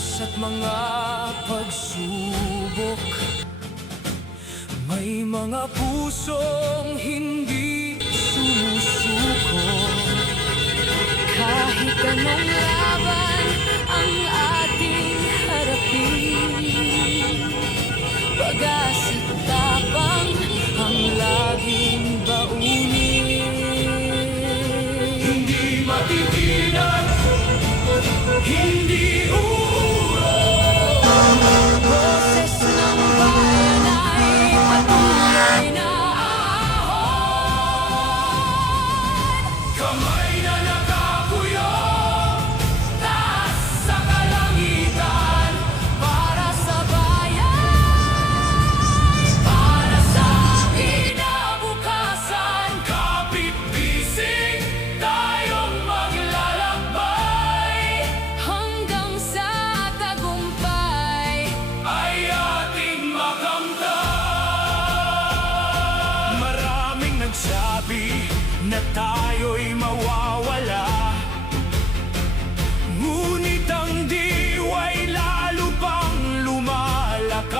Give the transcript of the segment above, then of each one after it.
Diyos at mga pagsubok. May mga pusong hindi sumusuko. Kahit anong laban ang ating harapin, pag-asa at tapang ang laging baunin. Hindi matitinag, hindi uurong. Boses ng bayan ay patuloy na ahon. Kamay na nakakuyong, taas sa kalangitan. Para sa bayan, para sa kinabukasan. Kapit-bisig tayong maglalakbay, Hanggang sa tagumpay. ay ating makamtan. Maraming nagsabi na tayo'y mawawala, ngunit ang diwa'y lalo pang lumalakas.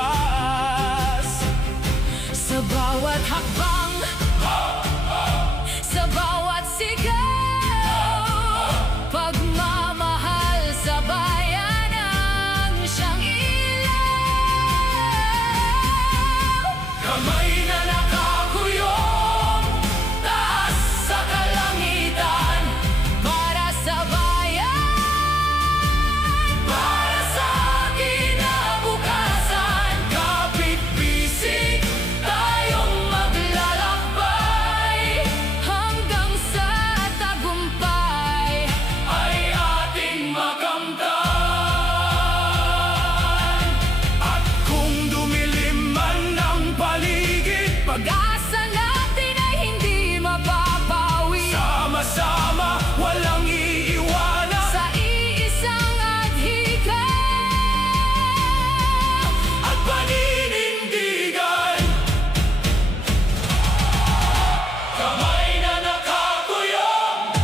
Sa bawat hakbang, sa bawat sigaw, pagmamahal sa bayan ang siyang ilaw. Kamay na nakakuyong, taas sa kalangitan. Para sa bayan, Para sa kinabukasan, kapit-bisig tayong maglalakbay, hanggang sa tagumpay. ay ating makamtan. At kung dumilim man ang paligid, Pag-asa natin ay hindi mapapawi. sama-sama walang iiwanan. Sa iisang adhika At paninindigan, kamay na nakakuyong,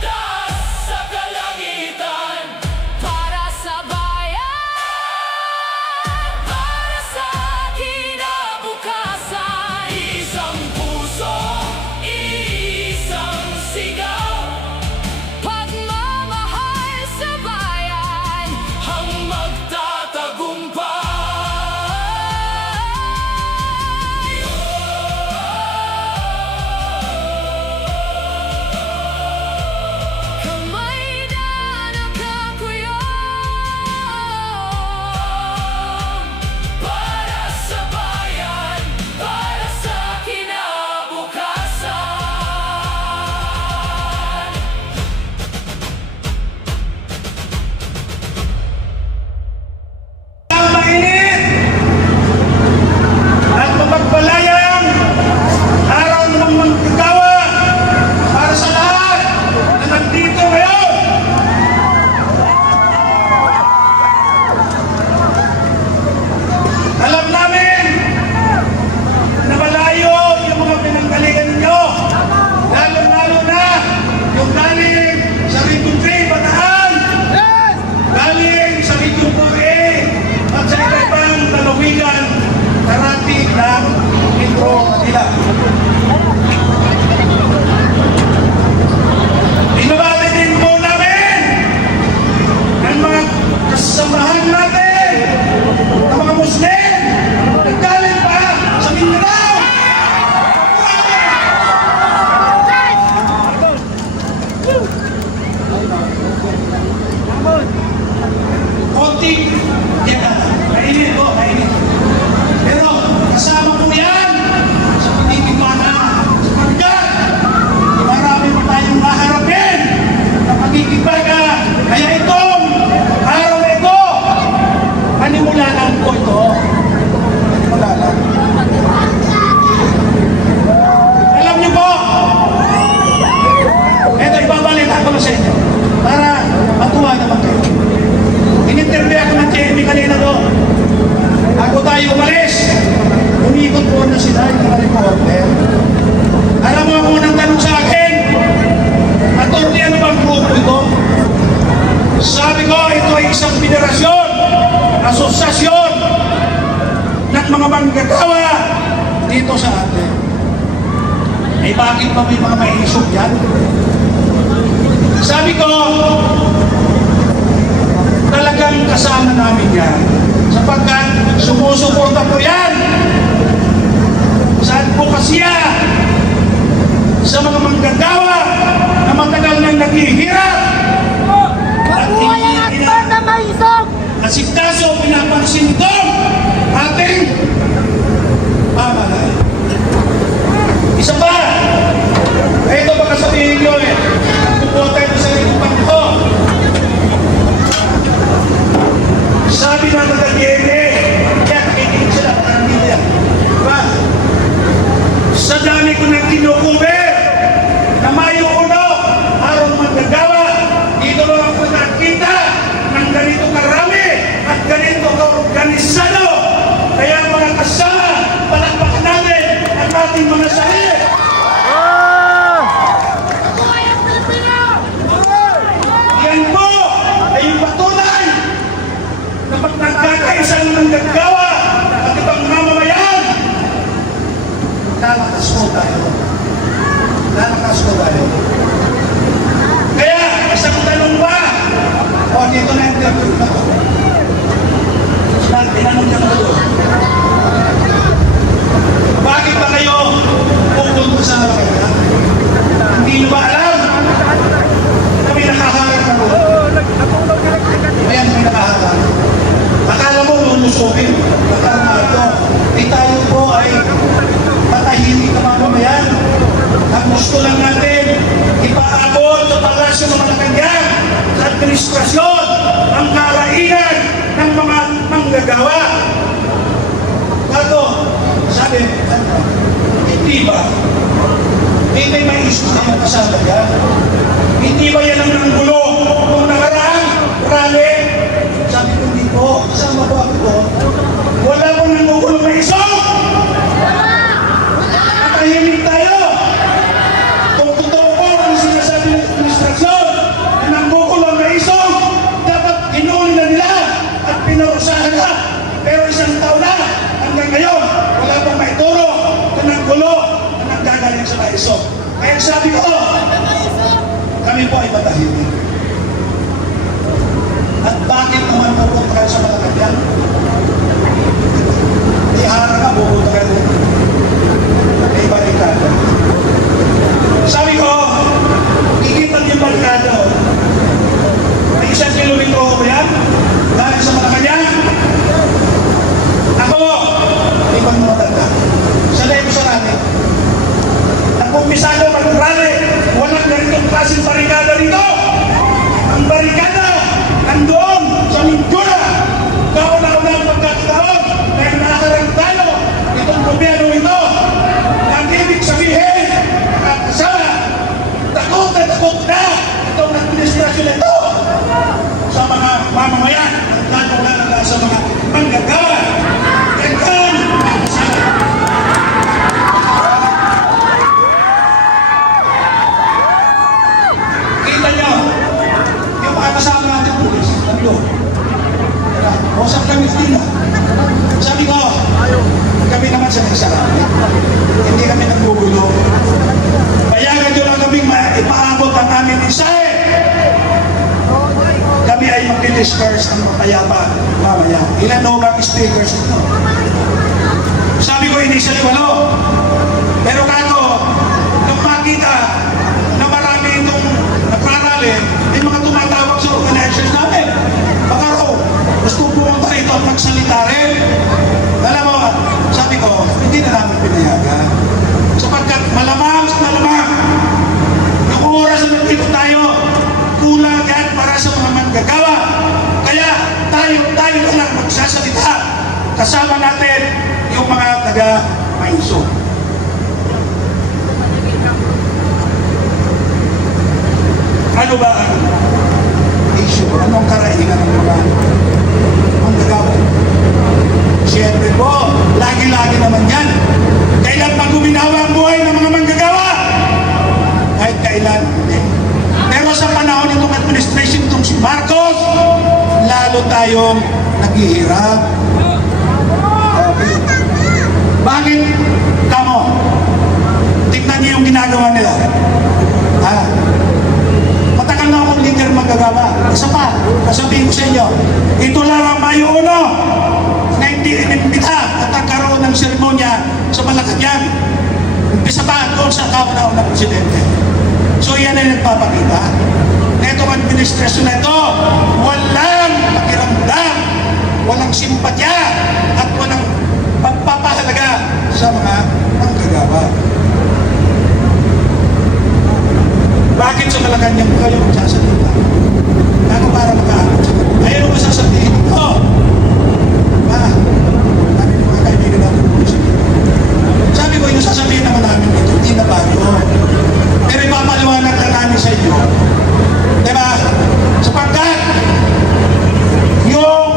taas sa kalangitan. para sa bayan, para sa kinabukasan. Isang puso, isang sigaw, Pagmamahal sa bayan, ang magtatagumpay. kamay na nakakuyong. Para sa bayan, para sa kinabukasan. Ang mainit at mapagpalayang araw ng magkagawa para sa lahat na nandito ngayon. Alam namin na malayo yung mga pinanggalingan ninyo, lalo-lalo na yung galing sa Region 3, Bataan, galing sa Region 4A at sa iba-ibang lalawigan karating ng Metro Manila. Binabati din po namin ang mga kasamahan natin na mga Muslim na galing pa sa Mindanao. Konting yan, mainit po, mainit. Pero kasama po yan sa pagkikimana, sa pagkat. Marami pa tayong maharapin na pagkikibaga. Kaya itong araw na ito, panimula lang po ito. Panimula lang. Alam niyo po, ito ibabalita ko na sa inyo para matuwa naman kayo. In-interview ako ng JME kanina doon. Ako tayo umalis. Umikot po na sila yung mga reporter. Alam mo ang unang tanong sa akin, Atty. ano bang grupo ito? Sabi ko, ito ay isang federasyon asosasyon ng mga manggagawa dito sa atin. Eh bakit pa may mga maiisog yan? Sabi ko, talagang kasama namin yan. Sapagkat sumusuporta po yan sa advokasya sa mga manggagawa na matagal nang naghihirap at hindi asikaso pinapansin itong ating pamahay. Isa pa, ito baka sabihin nyo kukuha tayo sa ikupan ko. Sabi na nag-DNA, kaya nakikinig sila, parang hindi yan. Diba? Sa dami ko nang kinukuber, na Mayo 1, araw manggagawa, dito lang ako nakita ng ganito karami at ganito kaorganisado. Kaya mga kasama, palakpakan natin ang ating mga sarili. Yan po ay yung patunay na pag nagkakaisa ng manggagawa at ibang mamamayan, lalakas po tayo. Lalakas po tayo. Kaya, isang tanong ba? O, dito na interview na to. Tinanong niya ko. Bakit ba kayo pupunta sa Malacanang? Hindi nyo ba alam? Kami nakaharap na ro. Ayan, may nakaharap. Akala mo lulusukin. Akala mo ito. Tayo po ay patahimik na mamamayan. Ang gusto lang natin, ipaabot sa palasyo ng Malacanang sa administrasyon ang kalainan ng mga manggagawa. Kato, sabi, hindi ba? Hindi may isu na yung kasama yan. Hindi ba yan ang nanggulo kung nakaraang rally? Sabi ko, hindi po. Kasama po ako. Wala pong nanggulo na iso. Nakahimik tayo. Kung totoo po ang sinasabi ng administrasyon na nanggulo na iso, dapat ginuuli na nila at pinarusahan na. Pero isang taon na, hanggang ngayon, wala pong maituro na nanggulo na nanggagaling sa maiso. Kaya sabi ko, kami po ay matahimik. At bakit naman pupunta kayo sa Malacanang? Iharap ka, pupunta kayo. May barikada. Sabi ko, kikita yung barikada. May 1 kilometro ko yan, galing sa Malacanang. Ako, ibang mga tanda. Sanay ko sa rally. Nag-umpisado mag-rally, walang ganitong klaseng barikada rito. Ang barikada, nandoon sa Mindura. Kauna-una ang pagkakataon, dahil nakakarang tayo itong gobyerno ito. Ang ibig sabihin, kasama, takot na takot na itong administrasyon ito sa mga mamamayan at lalong-lalo sa mga manggagawa. Ganyan ang kasama. Kita nyo, yung mga kasama natin pulis, ano? Usap kami din. Sabi ko, kami naman sa nagsarap. Hindi kami naggugulo. Payagan nyo lang kaming ipaabot ang aming mensahe. Kami ay mag-disperse ng mapayapa mamaya. Ilan o ang speakers ito? Sabi ko, initially 8. Pero kako, nung makita na marami itong nagrarally, may mga tumatawag sa organizations namin. Baka raw, gusto pumunta rito at magsalita rin. Alam mo, sabi ko, hindi na namin pinayagan. Sapagkat malamang, yung oras na nandito tayo, kulang yan para sa mga manggagawa. Kaya tayo na lang magsasalita. Kasama natin yung mga taga-Mainso. Ano ba ang issue? Anong karainan ng mga manggagawa? Siyempre po, lagi-lagi naman yan. Kailan pag guminawa ang buhay ng mga manggagawa? Kahit kailan, hindi. Pero sa panahon itong administration itong si Marcos, lalo lalo tayong naghihirap. Okay. Bakit kamo? Tingnan niyo yung ginagawa nila. Ha? Matagal na akong leader magagawa. Isa pa, sasabihin ko sa inyo, ito lang ang Mayo 1 na hindi inimbita at nagkaroon ng seremonya sa Malacanang. Umpisa pa doon sa kauna-una ng presidente. So yan ay nagpapakita na itong administrasyon na ito, walang pakiramdam, walang simpatya, at walang pagpapahalaga sa mga manggagawa. Bakit sa Malacanang po kayo magsasalita? Ako para makaabot sa kanila. Ayaw mo sasabihin ito. Sabi ko mga kaibigan natin po siya. Sabi ko, yung sasabihin naman namin ito, hindi na bago. Pero ipapaliwanag na namin sa inyo. Diba? Sapagkat yung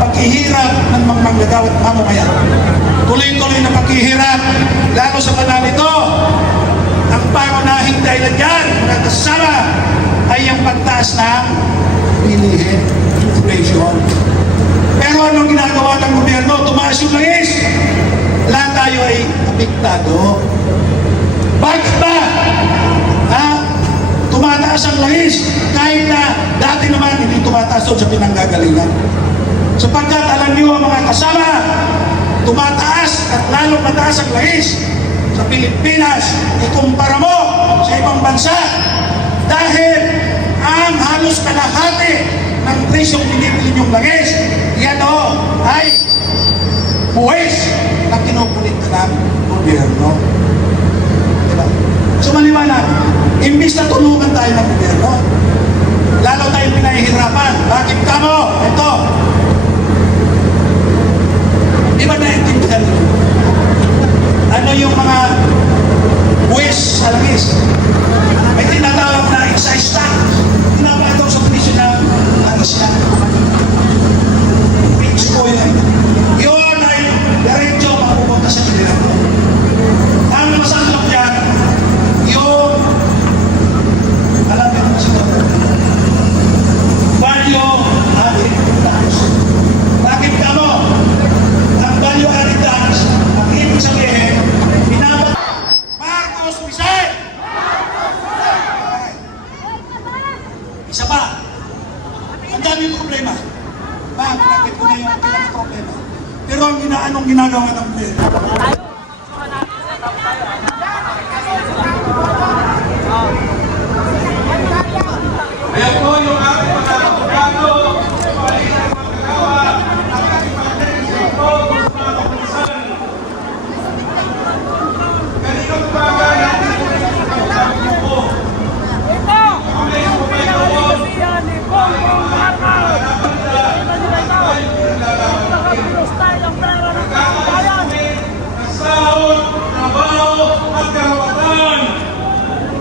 paghihirap ng mga manggagawa at mamamayan, tuloy-tuloy na paghihirap, lalo sa banal ito, ang pangunahing dahilan dyan, mga kasama, ay ang pagtaas ng bilihin, inflation. Pero anong ginagawa ng gobyerno? Tumaas yung langis. Lahat tayo ay apektado. Bakit ba? Tumataas ang langis kahit na dati naman hindi tumataas doon sa pinanggagalingan. Sapagkat alam niyo ang mga kasama, tumataas at lalong mataas ang langis sa Pilipinas, ikumpara mo sa ibang bansa dahil ang halos kalahati ng presyong binibili niyong langis, yan ay buwis na kinukulit ng gobyerno. Diba? So maliwanag, imbis na tulungan tayo ng gobyerno, lalo tayong pinahihirapan. Bakit kamo? Ito. Di ba naintindihan nyo? Ano yung mga buwis sa langis? May tinatawag na excise tax. Pinapagaw sa presyo ng langis na. Fix po yun. Yun ay diretso mapupunta sa gobyerno. Ang masaklap yan, yung alam mo sa ito, value added tax. Bakit ka mo? Ang value added tax, ang ibig sabihin, Marcos Pisay! Isa pa, ang daming problema. Bakit ko na yung problema? Pero ang anong ginagawa ng gobyerno? Kaya po yung ating mga abogado, palitan ng magagawa, ang ating pag-tension po, mga kapulisan. Kaninang umaga natin po rin ang pagkakas po. Kami po may doon, sahod, trabaho, at karapatan.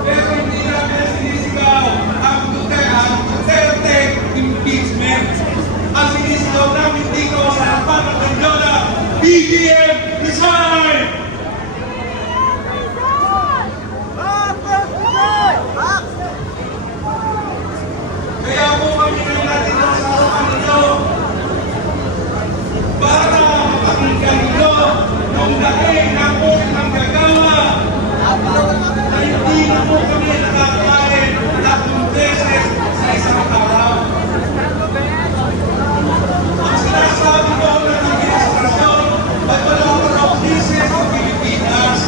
Pero hindi namin sinisigaw ang Duterte impeachment. Ang sinisigaw namin dito sa harapan ng Kanyona, BBM resign! Kaya po kami ngayon natin sa harapan ninyo para mapakinggan ninyo yung dating na po ang gagawa na hindi na po kami nakakain 3 beses sa isang araw. Ang sinasabi ko ng administrasyon ay wala ko raw krisis sa Pilipinas.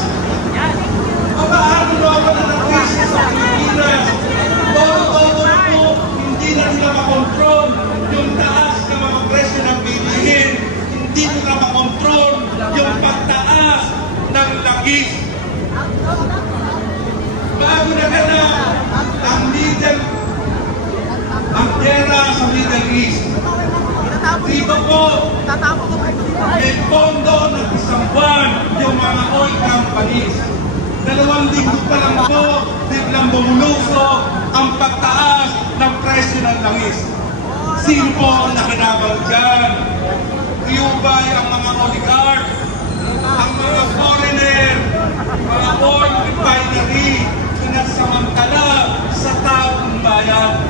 Papaano naman ang krisis sa Pilipinas? Todo-todo po hindi na nila makontrol yung taas ng mga presyo ng bilihin. Hindi nila makontrol yung pagtaas ng langis. Bago na ganap ang gera sa Middle East. Dito po, may pondo ng isang buwan yung mga oil companies. 2 linggo pa lang po, biglang bumuluso ang pagtaas ng presyo ng langis. Sino po ang nakinabang dyan? Yubay ang mga oligarch, ang mga foreigner, mga oil refinery, pinasamantala sa taong bayan.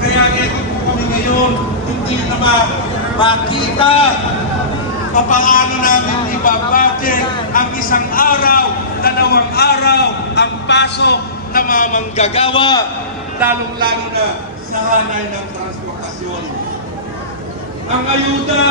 Kaya ito po kami ngayon hindi na makita papaano namin ibabudget ang isang araw, 2 araw ang pasok na mga manggagawa, lalong-lalo na sa hanay ng transportasyon. Ang ayuda,